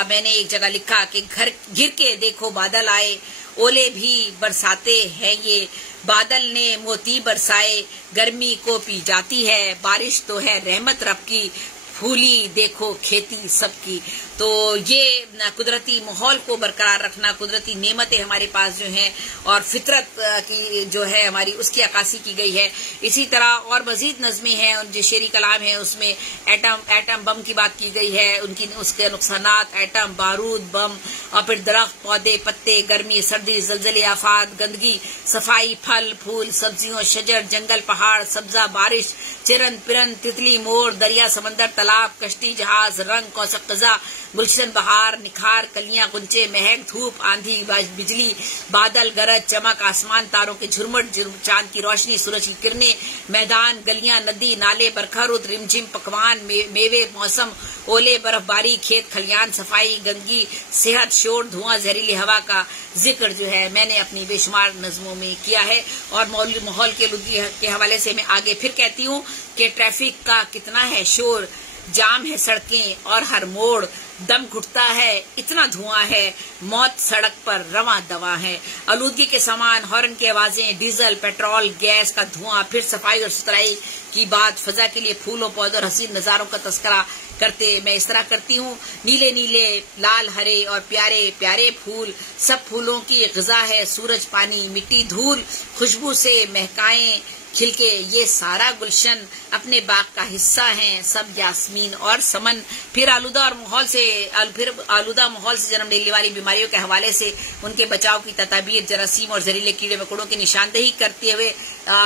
मैंने एक जगह लिखा कि घर घिर के देखो बादल आए, ओले भी बरसाते हैं ये, बादल ने मोती बरसाए, गर्मी को पी जाती है, बारिश तो है रहमत रब की, फूली देखो खेती सबकी। तो ये कुदरती माहौल को बरकरार रखना, कुदरती नेमतें हमारे पास जो हैं और फितरत की जो है हमारी, उसकी अक्कासी की गई है। इसी तरह और मजीद नज़में हैं, जो शेरी कलाम है उसमें एटम बम की बात की गई है, उसके नुकसानात, एटम, बारूद, बम, और फिर दरख्त, पौधे, पत्ते, गर्मी, सर्दी, जलजले, आफात, गंदगी, सफाई, फल फूल, सब्जियों, शजर, जंगल, पहाड़, सब्जा, बारिश, चिरन पिरन, तितली, मोर, दरिया, समंदर, तालाब, कश्ती, जहाज, रंग, कौसक कज़ा, गुलशन, बहार, निखार, कलियां, गुंचे, महक, धूप, आंधी, बिजली, बादल, गरज, चमक, आसमान, तारों के झुरमुट, चांद की रोशनी, सूरज की किरणें, मैदान, गलियां, नदी, नाले, बरखा, रुत, रिमझिम, पकवान, मेवे, मौसम, ओले, बर्फबारी, खेत खलियान, सफाई, गंदगी, सेहत, शोर, धुआं, जहरीली हवा का जिक्र जो है मैंने अपनी बेशुमार नज़मों में किया है। और माहौल के आलूदगी के हवाले से मैं आगे फिर कहती हूँ कि ट्रैफिक का कितना है शोर, जाम है सड़कें और हर मोड़, दम घुटता है इतना धुआं है, मौत सड़क पर रवां दवा है, आलूदगी के सामान, हॉर्न की आवाजें, डीजल, पेट्रोल, गैस का धुआं, फिर सफाई और सुथराई की बात, फजा के लिए फूलों, पौधों और हसीन नजारों का तस्करा करते मैं इस तरह करती हूँ। नीले नीले, लाल, हरे और प्यारे प्यारे फूल, सब फूलों की ग़िज़ा है, सूरज, पानी, मिट्टी, धूल, खुशबू से महकाएं खिलके ये सारा गुलशन, अपने बाग का हिस्सा हैं सब यास्मीन और समन। फिर आलूदा माहौल से जन्म लेने वाली बीमारियों के हवाले से उनके बचाव की तदाबीर, जरासीम और जहरीले कीड़े मकोड़ों की निशानदेही करते हुए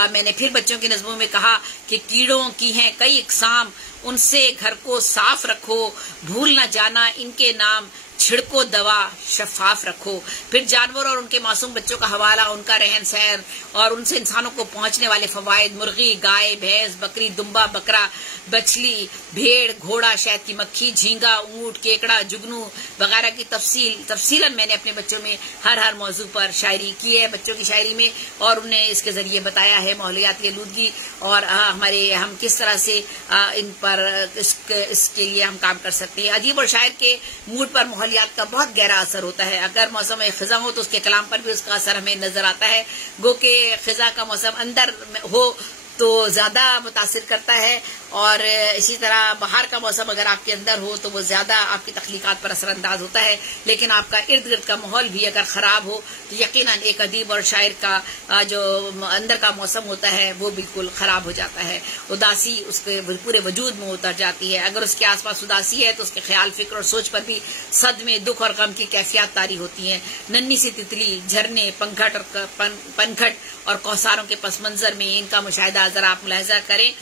मैंने फिर बच्चों की नज़मों में कहा कि कीड़ों की हैं कई इकसाम, उनसे घर को साफ रखो, भूल न जाना इनके नाम, छिड़को दवा, शफाफ रखो। फिर जानवर और उनके मासूम बच्चों का हवाला, उनका रहन सहन और उनसे इंसानों को पहुंचने वाले फवायद, मुर्गी, गाय, भैंस, बकरी, दुम्बा, बकरा, बछली, भेड़, घोड़ा, शहद की मक्खी, झींगा, ऊंट, केकड़ा, जुगनू वगैरह की तफसीलन मैंने अपने बच्चों में हर मौजू पर शायरी की है, बच्चों की शायरी में, और उन्हें इसके जरिए बताया है माहौलियाती आलूदगी और हम किस तरह से इन पर इसके लिए हम काम कर सकते हैं। अजीब और शायर के मूड पर माहौलियात का बहुत गहरा असर होता है। अगर मौसम खिजा हो तो उसके कलाम पर भी उसका असर हमें नजर आता है। गो के खिजा का मौसम अंदर हो तो ज्यादा मुतासिर करता है, और इसी तरह बाहर का मौसम अगर आपके अंदर हो तो वो ज्यादा आपकी तख्लीकात पर असरअंदाज होता है। लेकिन आपका इर्द गिर्द का माहौल भी अगर खराब हो तो यकीनन एक अदीब और शायर का जो अंदर का मौसम होता है वो बिल्कुल खराब हो जाता है। उदासी उसके पूरे वजूद में उतर जाती है। अगर उसके आसपास उदासी है तो उसके ख्याल, फिक्र और सोच पर भी सदमे, दुख और गम की कैफियत तारी होती है। नन्ही सी तितली, झरने, पनघट और कौसारों के पस मंजर में इनका मुशाहिदा जरा आप मुलाहिजा करें।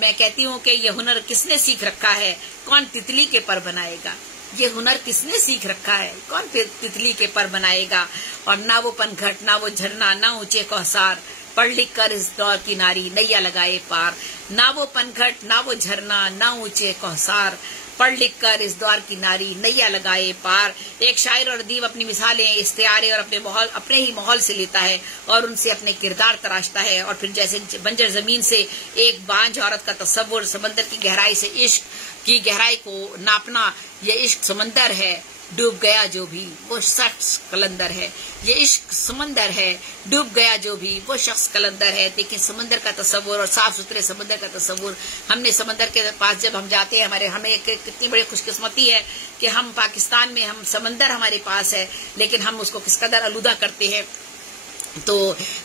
मैं कहती हूँ कि ये हुनर किसने सीख रखा है, कौन तितली के पर बनाएगा। ये हुनर किसने सीख रखा है, कौन तितली के पर बनाएगा। और ना वो पनघट, ना वो झरना, ना ऊंचे कौसार, पढ़ लिख कर इस दौर की नारी नैया लगाए पार। ना वो पनघट, ना वो झरना, ना ऊंचे कौसार, पढ़ लिख कर इस दौर की नारी नैया लगाए पार। एक शायर और अदीब अपनी मिसालें, इस्तियारे और अपने ही माहौल से लेता है और उनसे अपने किरदार तराशता है। और फिर जैसे बंजर जमीन से एक बांझ औरत का तस्वुर, समंदर की गहराई से इश्क की गहराई को नापना, ये इश्क समंदर है, डूब गया जो भी वो शख्स कलंदर है। ये इश्क समंदर है, डूब गया जो भी वो शख्स कलंदर है। देखिए समंदर का तस्वुर और साफ सुथरे समंदर का तस्वुर, हमने समंदर के पास जब हम जाते हैं, हमें कितनी बड़ी खुशकिस्मती है कि हम पाकिस्तान में, हम समंदर हमारे पास है, लेकिन हम उसको किस कदर आलूदा करते हैं। तो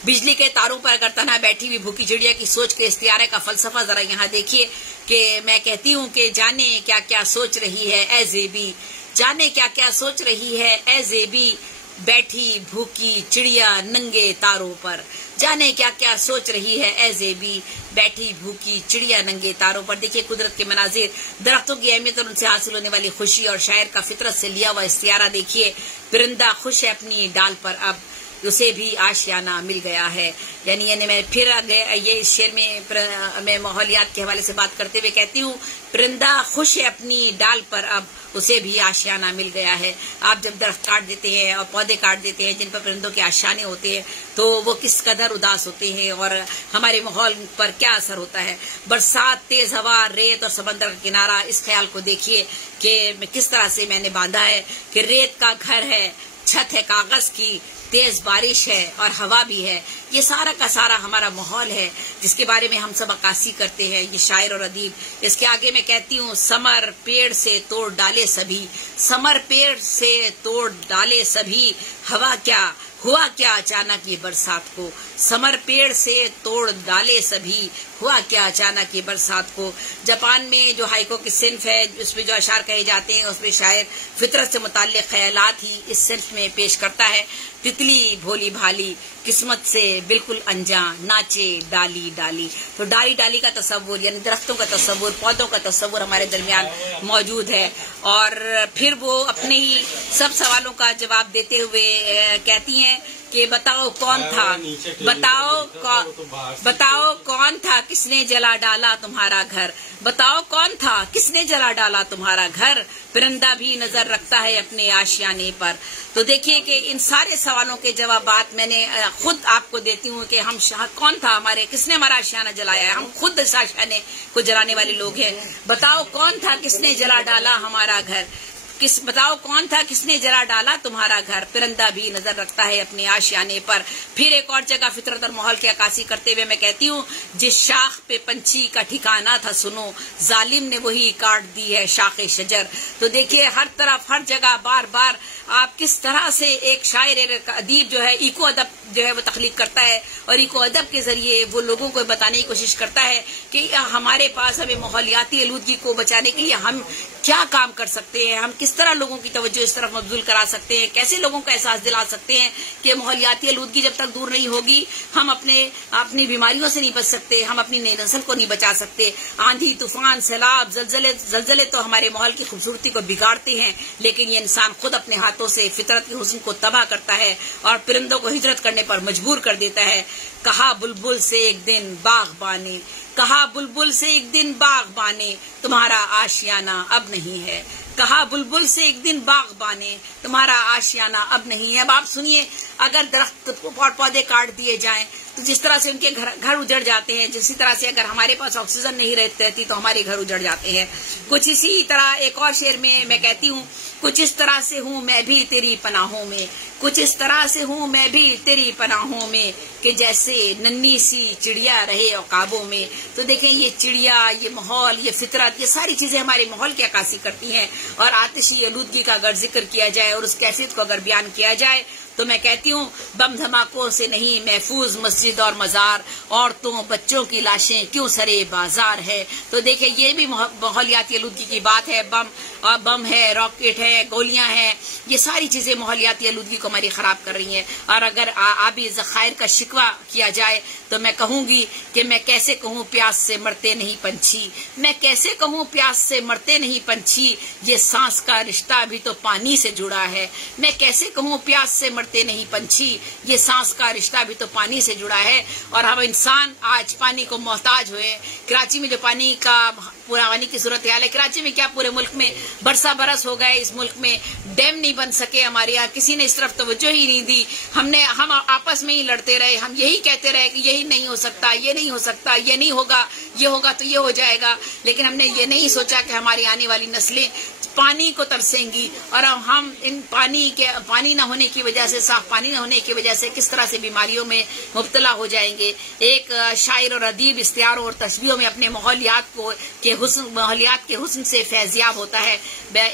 बिजली के तारों पर अगर तना बैठी हुई भूखी चिड़िया की सोच के इस्तियारे का फलसफा जरा यहाँ देखिए कि मैं कहती हूँ कि जाने क्या क्या सोच रही है ए ज़ेबी, जाने क्या क्या सोच रही है ए ज़ेबी, बैठी भूखी चिड़िया नंगे तारों पर। जाने क्या क्या सोच रही है ए ज़ेबी, बैठी भूखी चिड़िया नंगे तारों पर। देखिए कुदरत के मनाजिर, दरख्तों की अहमियत और उनसे हासिल होने वाली खुशी, और शायर का फितरत से लिया हुआ इस्तियारा देखिए। परिंदा खुश है अपनी डाल पर अब, उसे भी आशियाना मिल गया है। यानी मैं फिर ये इस शेर में मैं माहौलियात के हवाले से बात करते हुए कहती हूँ, परिंदा खुश है अपनी डाल पर, अब उसे भी आशियाना मिल गया है। आप जब दरख्त काट देते हैं और पौधे काट देते हैं जिन पर परिंदों के आशियाने होते हैं, तो वो किस कदर उदास होते हैं और हमारे माहौल पर क्या असर होता है। बरसात, तेज हवा, रेत और समंदर का किनारा, इस ख्याल को देखिए कि किस तरह से मैंने बांधा है कि रेत का घर है, छत है कागज की, तेज बारिश है और हवा भी है। ये सारा का सारा हमारा माहौल है जिसके बारे में हम सब अक्कासी करते हैं, ये शायर और अदीब। इसके आगे मैं कहती हूँ, समर पेड़ से तोड़ डाले सभी, समर पेड़ से तोड़ डाले सभी, हवा क्या हुआ क्या अचानक ये बरसात को, समर पेड़ से तोड़ डाले सभी, हुआ क्या अचानक ये बरसात को। जापान में जो हाइको की सिन्फ है, उसमें जो अशार कहे जाते हैं, उसमें शायर फितरत से मुताल्लिक ख्यालात ही इस सिन्फ में पेश करता है। तितली भोली भाली, किस्मत से बिल्कुल अनजान, नाचे डाली डाली। तो डाली डाली का तस्वुर, यानी दरख्तों का तस्वुर, पौधों का तस्वुर हमारे दरमियान मौजूद है। और फिर वो अपने ही सब सवालों का जवाब देते हुए कहती हैं कि बताओ कौन था, बताओ कौन था किसने जला डाला तुम्हारा घर, बताओ कौन था किसने जला डाला तुम्हारा घर, परिंदा भी नजर रखता है अपने आशियाने पर। तो देखिए कि इन सारे सवालों के जवाबात मैंने खुद आपको देती हूँ कि हम कौन था, हमारे किसने हमारा आशियाना जलाया है, हम खुद इस आशियाने को जलाने वाले लोग हैं। बताओ कौन था किसने जला डाला हमारा घर, बताओ कौन था किसने जला डाला तुम्हारा घर, परिंदा भी नजर रखता है अपने आशियाने पर। फिर एक और जगह फितरत और माहौल की अक्कासी करते हुए मैं कहती हूँ, जिस शाख पे पंछी का ठिकाना था सुनो, जालिम ने वही काट दी है शाखे शजर। तो देखिए हर तरफ हर जगह बार बार आप किस तरह से एक शायर एक अदीब जो है इको अदब जो है वो तख्लीक करता है और इको अदब के जरिए वो लोगों को बताने की कोशिश करता है कि हमारे पास हमें माहौलियाती आलूदगी को बचाने के लिए हम क्या काम कर सकते हैं, हम किस तरह लोगों की तवज्जो इस तरफ मबजूल करा सकते हैं, कैसे लोगों को एहसास दिला सकते हैं कि माहौलियाती आलूदगी जब तक दूर नहीं होगी हम अपनी बीमारियों से नहीं बच सकते, हम अपनी नई नस्ल को नहीं बचा सकते। आंधी, तूफान, सैलाब, जलजले तो हमारे माहौल की खूबसूरती को बिगाड़ते हैं, लेकिन ये इंसान खुद अपने हाथों से फितरत के हुस्न को तबाह करता है और परिंदों को हिजरत करने पर मजबूर कर देता है। कहा बुलबुल से एक दिन बागबाने, कहा बुलबुल से एक दिन बागबाने, तुम्हारा आशियाना अब नहीं है, कहा बुलबुल से एक दिन बागबाने, तुम्हारा आशियाना अब नहीं है। अब आप सुनिए, अगर दरख्त और पौधे काट दिए जाएं तो जिस तरह से उनके घर उजड़ जाते हैं, जिस तरह से अगर हमारे पास ऑक्सीजन नहीं रहती तो हमारे घर उजड़ जाते हैं। कुछ इसी तरह एक और शेर में मैं कहती हूँ, कुछ इस तरह से हूँ मैं भी तेरी पनाहों में, कुछ इस तरह से हूँ मैं भी तेरी पनाहों में, कि जैसे नन्ही सी चिड़िया रहे औकाबों में। तो देखें ये चिड़िया, ये माहौल, ये फितरत, ये सारी चीजें हमारे माहौल की अक्कासी करती हैं। और आतिशी आलूदगी का अगर जिक्र किया जाए और उस कैफियत को अगर बयान किया जाए तो मैं कहती हूँ, बम धमाकों से नहीं महफूज मस्जिद और मजार, औरतों बच्चों की लाशें क्यों सरे बाजार है। तो देखिए ये भी माहौलियाती आलूदगी की बात है। बम है, रॉकेट है, गोलियां हैं, ये सारी चीजें माहौलियाती आलूदगी को हमारी खराब कर रही हैं। और अगर आबी ज़खायर का शिकवा किया जाए तो मैं कहूंगी कि मैं कैसे कहूँ प्यास से मरते नहीं पंछी, मैं कैसे कहूँ प्यास से मरते नहीं पंछी, ये सांस का रिश्ता भी तो पानी से जुड़ा है। मैं कैसे कहूँ प्यास से मरते नहीं पंछी, ये सांस का रिश्ता भी तो पानी से जुड़ा है। और हम इंसान आज पानी को मोहताज हुए। कराची में जो पानी की सूरत हाल है, कराची में क्या पूरे मुल्क में बरस हो गए, इस मुल्क में डैम नहीं बन सके, हमारे यहाँ किसी ने इस तरफ तवज्जो ही नहीं दी। हम आपस में ही लड़ते रहे, हम यही कहते रहे कि यही नहीं हो सकता, ये नहीं हो सकता, ये नहीं होगा, ये होगा तो ये हो जाएगा। लेकिन हमने ये नहीं सोचा कि हमारी आने वाली नस्लें पानी को तरसेंगी और हम इन पानी न होने की वजह से, साफ पानी न होने की वजह से किस तरह से बीमारियों में मुब्तला हो जाएंगे। एक शायर और अदीब इश्तिहारों और तस्वीरों में अपने माहौलियात के हुस्न से फैजियाब होता है।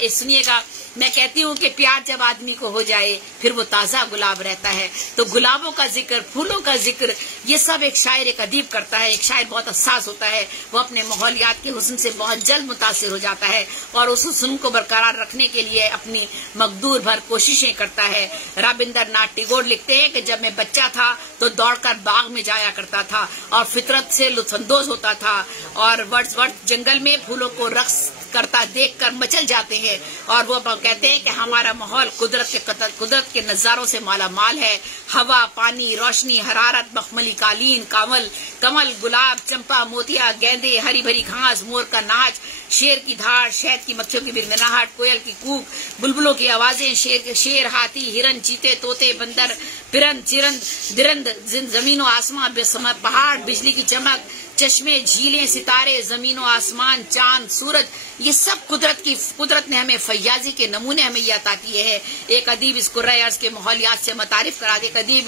सुनिएगा, मैं कहती हूँ कि प्यार जब आदमी को हो जाए फिर वो ताजा गुलाब रहता है। तो गुलाबों का जिक्र, फूलों का जिक्र, ये सब एक शायर एक अदीब करता है। एक शायर बहुत हसास होता है, वो अपने माहौलियात के हुस्न से बहुत जल्द मुतासिर हो जाता है और उस हुस्न को बरकरार रखने के लिए अपनी मकदूर भर कोशिशें करता है। रविंद्रनाथ टैगोर लिखते हैं कि जब मैं बच्चा था तो दौड़कर बाग में जाया करता था और फितरत से लुत्फानंदोज होता था और वर्ड्सवर्थ जंगल में फूलों को रक्स करता देखकर मचल जाते हैं और वो कहते हैं कि हमारा माहौल कुदरत के नजारों से माला माल है। हवा, पानी, रोशनी, हरारत, मखमली कालीन, कमल, गुलाब, चंपा, मोतिया, गेंदे, हरी भरी घास, मोर का नाच, शेर की धार, शहद की मक्खियों की बिनबिनाहट, कोयल की कूक, बुलबुलों की आवाजें, शेर, हाथी, हिरन, चीते, तोते, बंदर, पिरन, चिरंद, दिरंद, जमीनों आसमां, पहाड़, बिजली की चमक, चश्मे, झीलें, सितारे, जमीनों आसमान, चांद, सूरज, ये सब कुदरत ने हमें फैयाजी के नमूने हमें ये अता किए हैं। एक अदीब इस कुर्राए अर्ज के माहौलियात से मुतारिफ करा दे, एक अदीब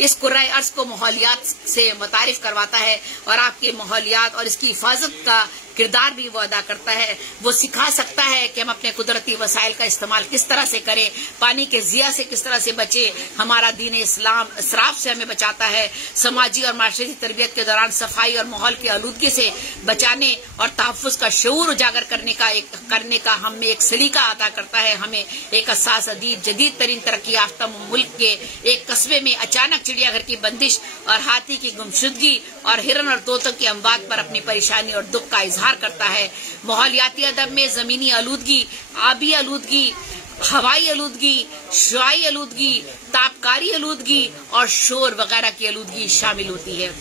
इस कुर्राए अर्ज को माहौलियात से मुतारिफ करवाता है और आपके माहौलियात और इसकी हिफाजत का किरदार भी वो अदा करता है। वो सिखा सकता है कि हम अपने कुदरती वसाइल का इस्तेमाल किस तरह से करें, पानी के जिया से किस तरह से बचे। हमारा दीन इस्लाम इसराफ से हमें बचाता है। समाजी और माशरती तरबियत के दौरान सफाई और माहौल की आलूदगी से बचाने और तहफ़्फ़ुज़ का शऊर उजागर करने का हमें एक सलीका अता करता है। हमें एक हसास अदीब जदीद तरीन तरक्की याफ्ता मुल्क के एक कस्बे में अचानक चिड़ियाघर की बंदिश और हाथी की गुमशुदगी और हिरन और तोतों की अमवात पर अपनी परेशानी और दुख का इजहार करता है। माहौलियाती अदब में जमीनी आलूदगी, आबी आलूदगी, हवाई आलूदगी, शुआई आलूदगी, तापकारी आलूदगी और शोर वगैरह की आलूदगी शामिल होती है।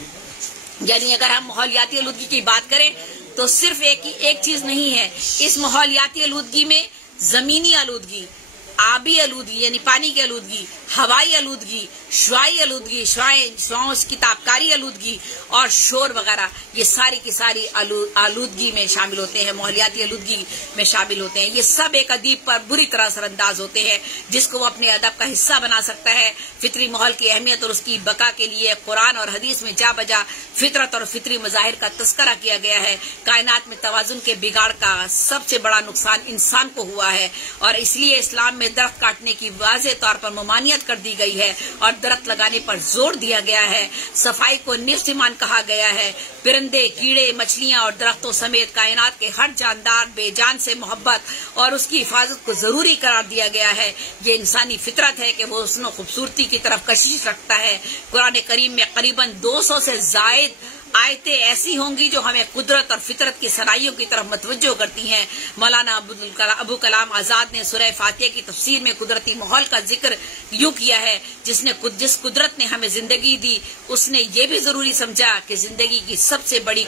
यानी अगर हम माहौलियाती आलूदगी की बात करें तो सिर्फ एक चीज नहीं है। इस माहौलियाती आलूदगी में जमीनी आलूदगी, आबी आलूदगी यानी पानी की आलूदगी, हवाई आलूदगी, शुआई आलूदगी, शुआओं की तापकारी आलूदगी और शोर वगैरह, ये सारी की सारी आलूदगी में शामिल होते हैं, माहौलियाती आलूदगी में शामिल होते हैं। ये सब एक अदीब पर बुरी तरह असरअंदाज होते हैं, जिसको वो अपने अदब का हिस्सा बना सकता है। फितरी माहौल की अहमियत और उसकी बका के लिए कुरान और हदीस में जा बजा फितरत और फितरी मज़ाहिर का तस्करा किया गया है। कायनात में तवाजुन के बिगाड़ का सबसे बड़ा नुकसान इंसान को हुआ है और इसलिए इस्लाम में दरख्त काटने की वाज़ेह तौर पर ममानियत कर दी गई है और दरख्त लगाने पर जोर दिया गया है। सफाई को निफ्स ईमान कहा गया है। परिंदे, कीड़े, मछलियां और दरख्तों समेत कायनात के हर जानदार बेजान से मोहब्बत और उसकी हिफाजत को जरूरी करार दिया गया है। ये इंसानी फितरत है कि वो हुस्न खूबसूरती की तरफ कशिश रखता है। कुरान करीम में करीबन 200 से जायद आयतें ऐसी होंगी जो हमें कुदरत और फितरत की सराइयों की तरफ मतवज्जो करती हैं। मौलाना अबू कलाम आजाद ने सूरह फातिहा की तफसीर में कुदरती माहौल का जिक्र यूं किया है, जिस कुदरत ने हमें जिंदगी दी उसने ये भी जरूरी समझा कि जिंदगी की सबसे बड़ी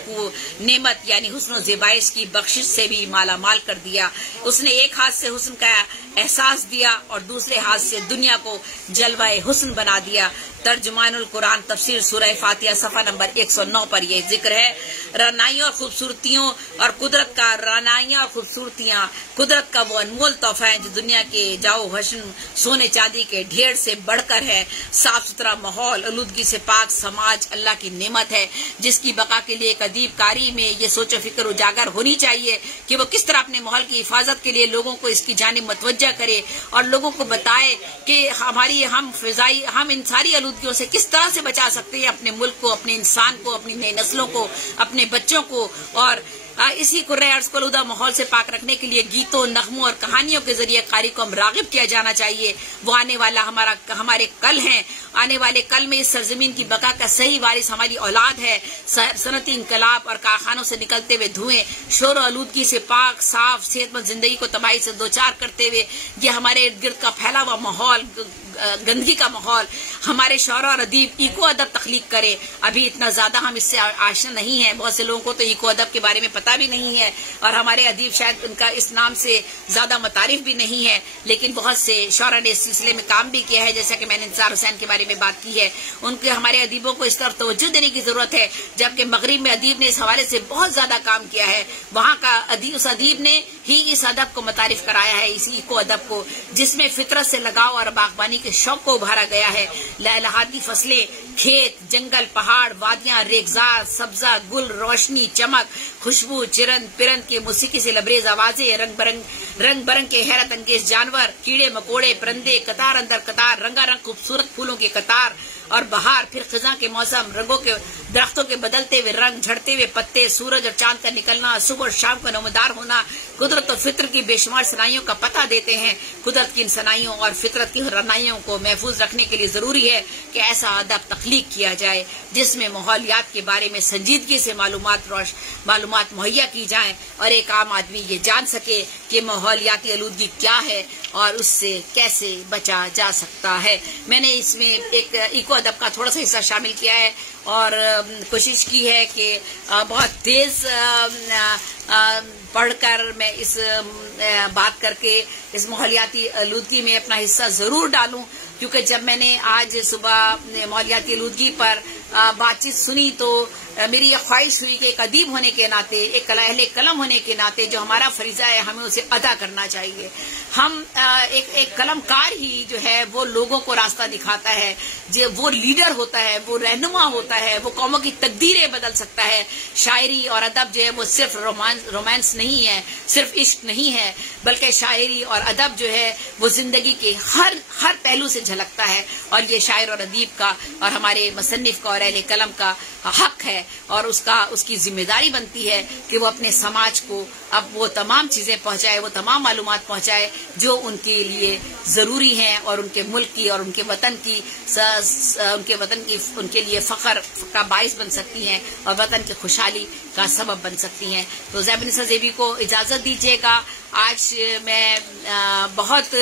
नेमत यानी हुस्न और ज़ेबाइश की बख्शिश से भी माला माल कर दिया। उसने एक हाथ से हुस्न का एहसास दिया और दूसरे हाथ से दुनिया को जलवाए हुस्न बना दिया। तर्जुमानुल कुरान तफसीर सूरह फातिहा सफ़ा नंबर 109 पर यह जिक्र है। रानाइयों और खूबसूरतियों और कुदरत का रानाइयां और खूबसूरतियां कुदरत का वो अनमोल तोहफा है जो दुनिया के जाओ हसन सोने चांदी के ढेर से बढ़कर है। साफ सुथरा माहौल, आलूदगी से पाक समाज अल्लाह की नेमत है, जिसकी बका के लिए एक अदीब कारी में ये सोचो फिक्र उजागर होनी चाहिए कि वो किस तरह अपने माहौल की हिफाजत के लिए लोगों को इसकी जानिब मतवज्जा करे और लोगों को बताए कि हम इन सारी आलूदगियों से किस तरह से बचा सकते हैं अपने मुल्क को, अपने इंसान को, अपनी नई नस्लों को, अपने बच्चों को। और इसी कुर्राए अर्ज़ को आलूदा माहौल से पाक रखने के लिए गीतों, नगमों और कहानियों के जरिए कारी को हम रागिब किया जाना चाहिए। वो आने वाला हमारे कल हैं। आने वाले कल में इस सरजमीन की बका का सही वारिस हमारी औलाद है। सनती इनकलाब और कारखानों से निकलते हुए धुएं, शोर और आलूदगी से पाक साफ सेहतमंद जिंदगी को तबाही से दोचार करते हुए ये हमारे इर्द गिर्द का फैला हुआ माहौल, गंदगी का माहौल, हमारे शौरा और अदीब इको अदब तख्लीक करे। अभी इतना ज्यादा हम इससे आशना नहीं है। बहुत से लोगों को तो इको अदब के बारे में पता भी नहीं है और हमारे अदीब शायद उनका इस नाम से ज्यादा मुतारिफ भी नहीं है, लेकिन बहुत से शौरा ने इस सिलसिले में काम भी किया है। जैसा कि मैंने इंसार हुसैन के बारे में बात की है, उनके हमारे अदीबों को इस तरफ तवज्जो देने की जरूरत है, जबकि मगरिब में अदीब ने इस हवाले से बहुत ज्यादा काम किया है। वहां का उस अदीब ने ही इस अदब को मुतारिफ कराया है, इसी इको अदब को, जिसमें फितरत से लगाव और बागबानी के शौक को उभारा गया है। लहलहाती फसलें, खेत, जंगल, पहाड़, वादियां, रेगजार, सब्जा, गुल, रोशनी, चमक, खुशबू, चिरंद पिरंद की मौसीकी से लबरेज आवाजें, रंग बरंग के हैरत अंगेज जानवर, कीड़े मकोड़े, परिंदे, कतार अंदर कतार, रंगारंग खूबसूरत फूलों की कतार, और बहार, फिर खिजा के मौसम, रंगों के दरख्तों के बदलते हुए रंग, झड़ते हुए पत्ते, सूरज और चांद का निकलना, सुबह और शाम का नमदार होना, कुदरत और फितर की बेशुमार सनाइयों का पता देते हैं। कुदरत की इन सनाइयों और फितरत की रनाइयों को महफूज रखने के लिए जरूरी है कि ऐसा अदब तख्लीक किया जाए जिसमें माहौलियात के बारे में संजीदगी से मालूमात मुहैया की जाए और एक आम आदमी ये जान सके कि माहौलियाती आलूदगी क्या है और उससे कैसे बचा जा सकता है। मैंने इसमें एक इको अदब का थोड़ा सा हिस्सा शामिल किया है और कोशिश की है कि बहुत तेज पढ़कर मैं इस बात करके इस माहौलियाती आलूदगी में अपना हिस्सा जरूर डालूं, क्योंकि जब मैंने आज सुबह माहौलियाती आलूदगी पर बातचीत सुनी तो मेरी ये ख्वाहिश हुई कि एक अदीब होने के नाते, एक अहले कलम होने के नाते जो हमारा फरीजा है हमें उसे अदा करना चाहिए। हम एक कलमकार ही जो है वो लोगों को रास्ता दिखाता है, जो वो लीडर होता है, वो रहनुमा होता है, वो कौमों की तकदीरें बदल सकता है। शायरी और अदब जो है वो सिर्फ रोमांस नहीं है, सिर्फ इश्क नहीं है, बल्कि शायरी और अदब जो है वो जिंदगी के हर पहलू से झलकता है और ये शायर और अदीब का और हमारे मुसन्निफ का और अहले कलम का हक है और उसकी जिम्मेदारी बनती है कि वो अपने समाज को अब वो तमाम चीजें पहुंचाए, वो तमाम मालूमात पहुंचाए जो उनके लिए जरूरी हैं और उनके मुल्क की और उनके वतन की उनके लिए फख्र का बाइस बन सकती हैं और वतन की खुशहाली का सबब बन सकती हैं। तो ज़ैब-ए-निसा ज़ेबी को इजाजत दीजिएगा। आज मैं बहुत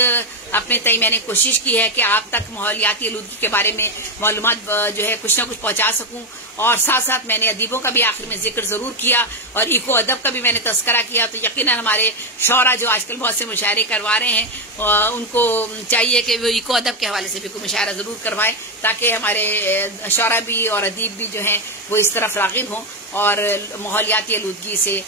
अपने तय मैंने कोशिश की है कि आप तक माहौलियाती आलूदगी के बारे में मालूमात जो है कुछ न कुछ पहुंचा सकूं और साथ साथ मैंने अदीबों का भी आखिर में जिक्र जरूर किया और इको अदब का भी मैंने तस्करा किया। तो यकीनन हमारे शौरा जो आजकल बहुत से मुशायरे करवा रहे हैं उनको चाहिए कि वो इको अदब के हवाले से भी कोई मुशायरा जरूर करवाएं ताकि हमारे शौरा भी और अदीब भी जो हैं वो इस तरफ राग़िब हों और माहौलियाती आलूदगी से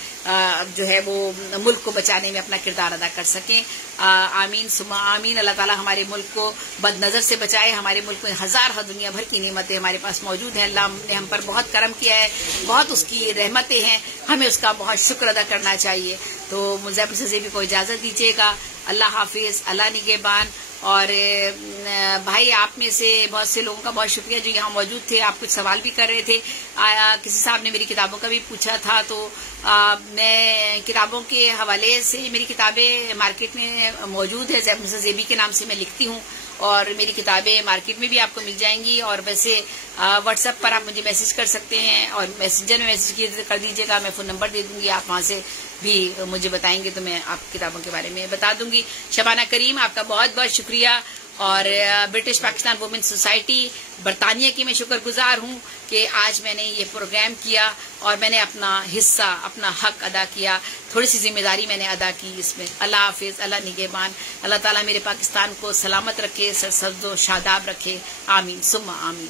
जो है वो मुल्क को बचाने में अपना किरदार अदा कर सकें। आमीन सुम्मा आमीन। अल्लाह ताला हमारे मुल्क को बदनजर से बचाए। हमारे मुल्क में हजार दुनिया भर की नेमतें हमारे पास मौजूद हैं। अल्लाह ने हम पर बहुत करम किया है, बहुत उसकी रहमतें हैं, हमें उसका बहुत शुक्र अदा करना चाहिए। तो ज़ैब-ए-निसा ज़ेबी को इजाजत दीजिएगा। अल्लाह हाफिज, अल्लाह निगहबान। और भाई आप में से बहुत से लोगों का बहुत शुक्रिया जो यहाँ मौजूद थे। आप कुछ सवाल भी कर रहे थे। किसी साहब ने मेरी किताबों का भी पूछा था, तो मैं किताबों के हवाले से मेरी किताबें मार्केट में मौजूद है। ज़ैब-ए-निसा ज़ेबी के नाम से मैं लिखती हूँ और मेरी किताबें मार्केट में भी आपको मिल जाएंगी। और वैसे व्हाट्सएप पर आप मुझे मैसेज कर सकते हैं और मैसेंजर में मैसेज कर दीजिएगा, मैं फ़ोन नंबर दे दूंगी, आप वहाँ से भी मुझे बताएंगे तो मैं आप किताबों के बारे में बता दूंगी। शबाना करीम आपका बहुत बहुत शुक्रिया। और ब्रिटिश पाकिस्तान वुमेन सोसाइटी बरतानिया की मैं शुक्रगुजार हूँ कि आज मैंने ये प्रोग्राम किया और मैंने अपना हिस्सा, अपना हक अदा किया, थोड़ी सी जिम्मेदारी मैंने अदा की इसमें। अल्लाह हाफिज, अल्लाह निगहबान। अल्लाह ताला मेरे पाकिस्तान को सलामत रखे, सरसब्ज़ व शादाब रखे। आमीन सुम्मा आमीन।